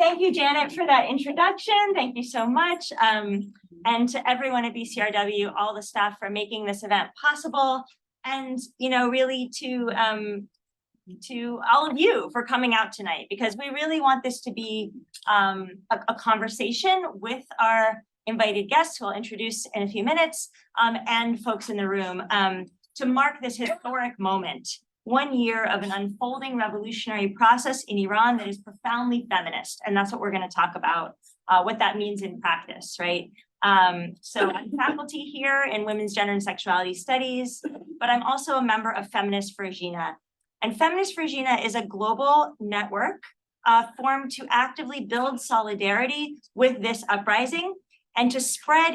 Thank you, Janet, for that introduction. Thank you so much. And to everyone at BCRW, all the staff for making this event possible. And, really to all of you for coming out tonight, because we really want this to be a conversation with our invited guests, who I'll introduce in a few minutes, and folks in the room, to mark this historic moment. 1 year of an unfolding revolutionary process in Iran that is profoundly feminist. And that's what we're going to talk about, what that means in practice, right? So I'm faculty here in Women's Gender and Sexuality Studies, but I'm also a member of Feminist for Jina. And Feminist for Jina is a global network formed to actively build solidarity with this uprising and to spread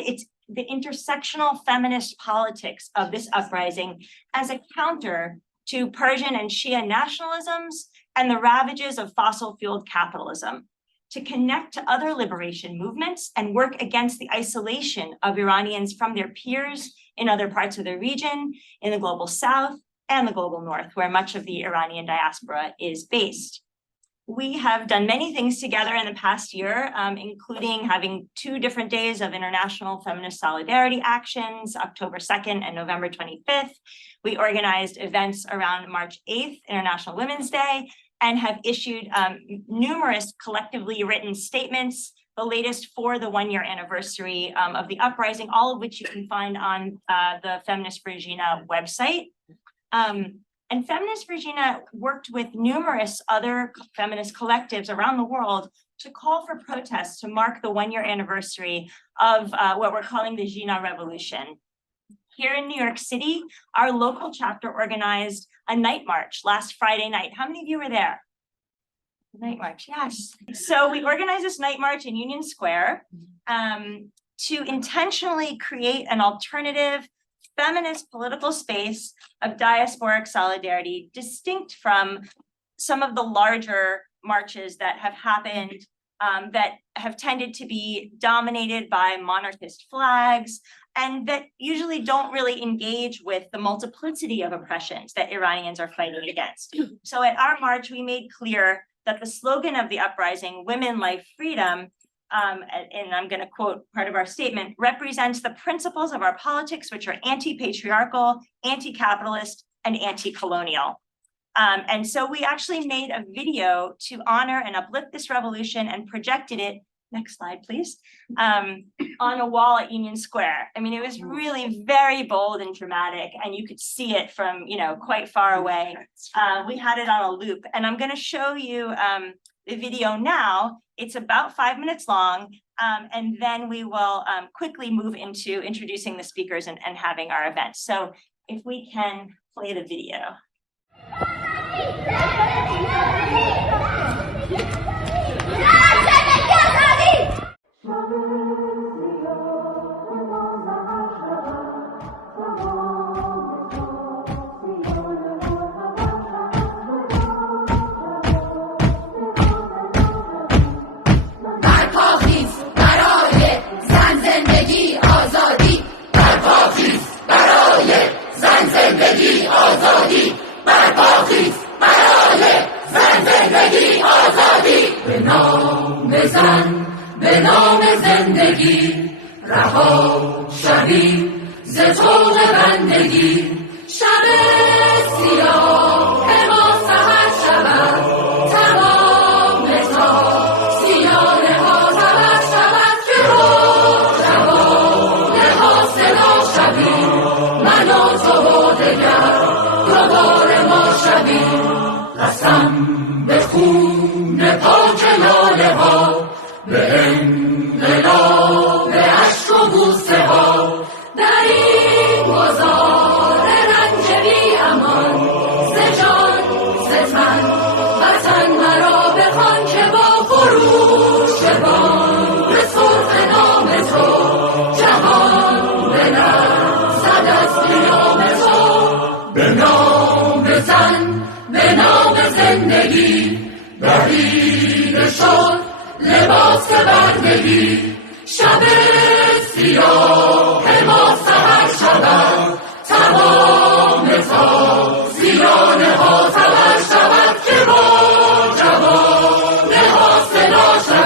the intersectional feminist politics of this uprising as a counter to Persian and Shia nationalisms and the ravages of fossil-fueled capitalism, to connect to other liberation movements and work against the isolation of Iranians from their peers in other parts of the region, in the global south and the global north, where much of the Iranian diaspora is based. We have done many things together in the past year, including having 2 different days of international feminist solidarity actions, October 2nd and November 25th. We organized events around March 8th, International Women's Day, and have issued numerous collectively written statements, the latest for the 1-year anniversary of the uprising, all of which you can find on the Feminist for Jina website. And Feminist for Jina worked with numerous other feminist collectives around the world to call for protests to mark the 1-year anniversary of what we're calling the Jina Revolution. Here in New York City, our local chapter organized a night march last Friday night. How many of you were there? Night march, yes. So we organized this night march in Union Square to intentionally create an alternative feminist political space of diasporic solidarity, distinct from some of the larger marches that have happened that have tended to be dominated by monarchist flags and that usually don't really engage with the multiplicity of oppressions that Iranians are fighting against. So at our march, we made clear that the slogan of the uprising, Women, Life, Freedom, and I'm going to quote part of our statement, represents the principles of our politics, which are anti-patriarchal, anti-capitalist, and anti-colonial. And so we actually made a video to honor and uplift this revolution and projected it, next slide, please, on a wall at Union Square. I mean, it was really very bold and dramatic, and you could see it from, quite far away. We had it on a loop, and I'm going to show you the video now. It's about 5 minutes long, and then we will quickly move into introducing the speakers and having our event. So if we can play the video. به نام زندگی رها شویم ز طوق بندگی شب سیاه ما سحر شود تمام تا سیانه ها سحر شود که جوانه ها صدا شویم من و تو دگر دوباره ما شویم قسم به خون پاک لاله ها به انقلاب عشق و بوسه ها در این گذار رنج بی امان ز جان ز تن وطن مرا بخوان که با خروش بانگ سرخ نام تو جهان بلرزد از قیام تو به نام بزن به نام زندگی دریده شد لباس بردگی شب سیاه ما سحر شود تمام تا زیانه ها سحر شود که با جوانه ها صدا شود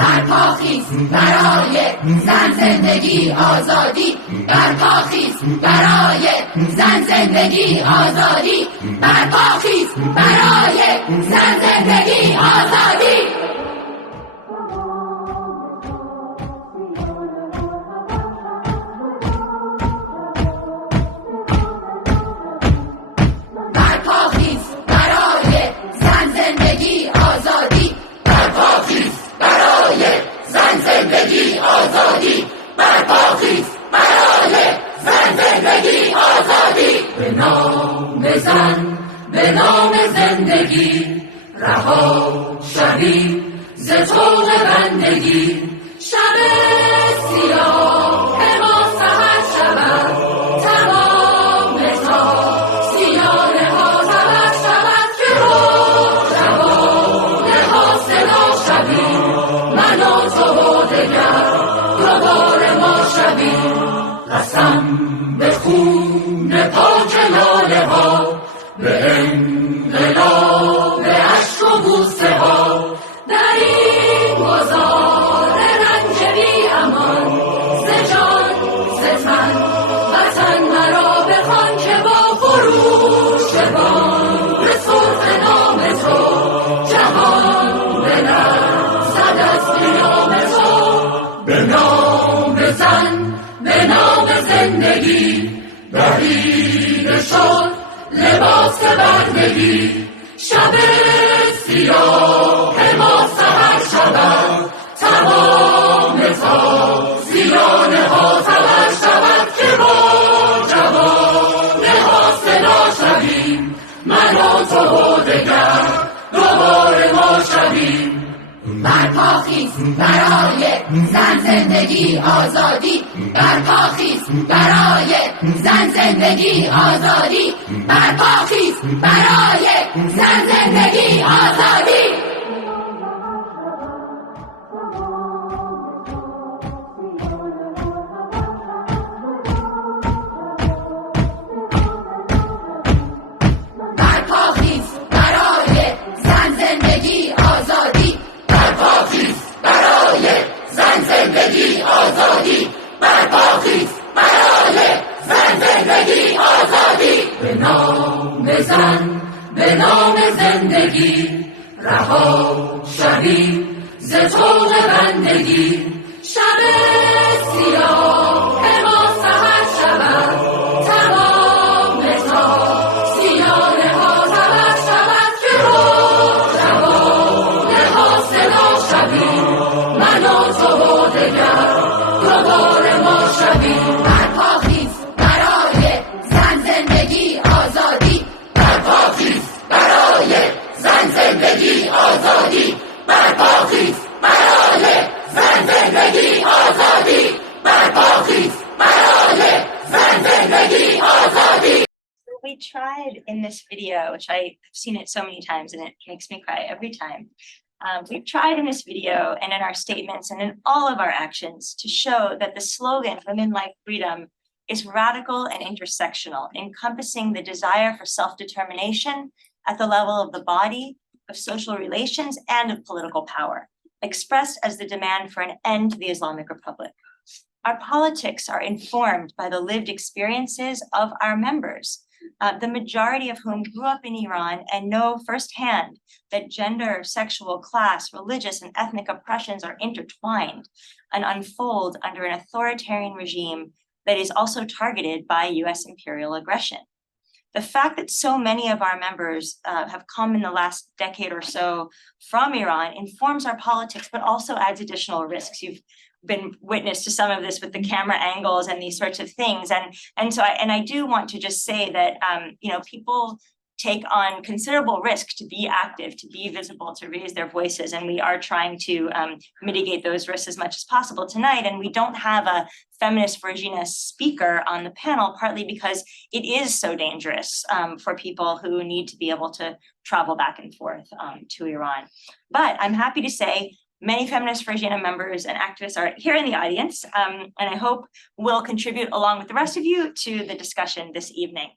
برپاخیز برای زن زندگی آزادی برپاخیز برای زن زندگی آزادی برپاخیز برای زن زندگی آزادی برپاخیز برای زن زندگی آزادی برپاخیز برای زن زندگی آزادی برپاخیز برای زن زندگی آزادی به نام زن به نام زندگی رها شویم ز طوق بندگی شب سیاه ما سحر شود تمام تا سیانه ها سحر شود که جوانه ها صدا شویم من و تو و دگر دوباره ما شویم قسم به خون پاک لاله ها به انقلاب عشق و بوسه ها در این گذار رنج بی امان ز جان ز تن وطن مرا بخوان که با خروش بانگ سرخ نام تو جهان بلرزد از قیام تو به نام زن به نام زندگی دریده شد لباس بردگی شب سیاه ما سحر شود تمام تا زیانه ها سحر شود که با جوانه ها صدا شویم من و تو و دگر دوباره ما شویم برپاخیز برای زن زندگی آزادی برپاخیز برای زن زندگی آزادی برپاخیز برای زن زندگی آزادی برپاخیز برای زن زندگی آزادی برپاخیز برای زن زندگی آزادی برپاخیز برای زن زندگی آزادی به نام زن به نام زندگی رها شویم ز طوق بندگی شب سیاه ما سحر شود تمام تا سیانه ها سحر شود که جوانه ها صدا شویم من و تو و دگر دوباره ما شویم برپاخیز برای زن زندگی آزادی برپاخیز برای زن زندگی آزادی برپاخیز برای زن زندگی آزادی برپاخیز برای زن زندگی آزادی. We tried in this video, which I've seen it so many times and it makes me cry every time. We've tried in this video and in our statements and in all of our actions to show that the slogan Women Like Freedom is radical and intersectional, encompassing the desire for self-determination at the level of the body, of social relations, and of political power, expressed as the demand for an end to the Islamic Republic. Our politics are informed by the lived experiences of our members, the majority of whom grew up in Iran and know firsthand that gender, sexual, class, religious, and ethnic oppressions are intertwined and unfold under an authoritarian regime that is also targeted by US imperial aggression. The fact that so many of our members have come in the last decade or so from Iran informs our politics, but also adds additional risks. You've been witness to some of this with the camera angles and these sorts of things. And so I do want to just say that, people take on considerable risk to be active, to be visible, to raise their voices. And we are trying to mitigate those risks as much as possible tonight. And we don't have a feminist Virginia speaker on the panel, partly because it is so dangerous for people who need to be able to travel back and forth to Iran. But I'm happy to say many feminist Virginia members and activists are here in the audience, and I hope will contribute along with the rest of you to the discussion this evening.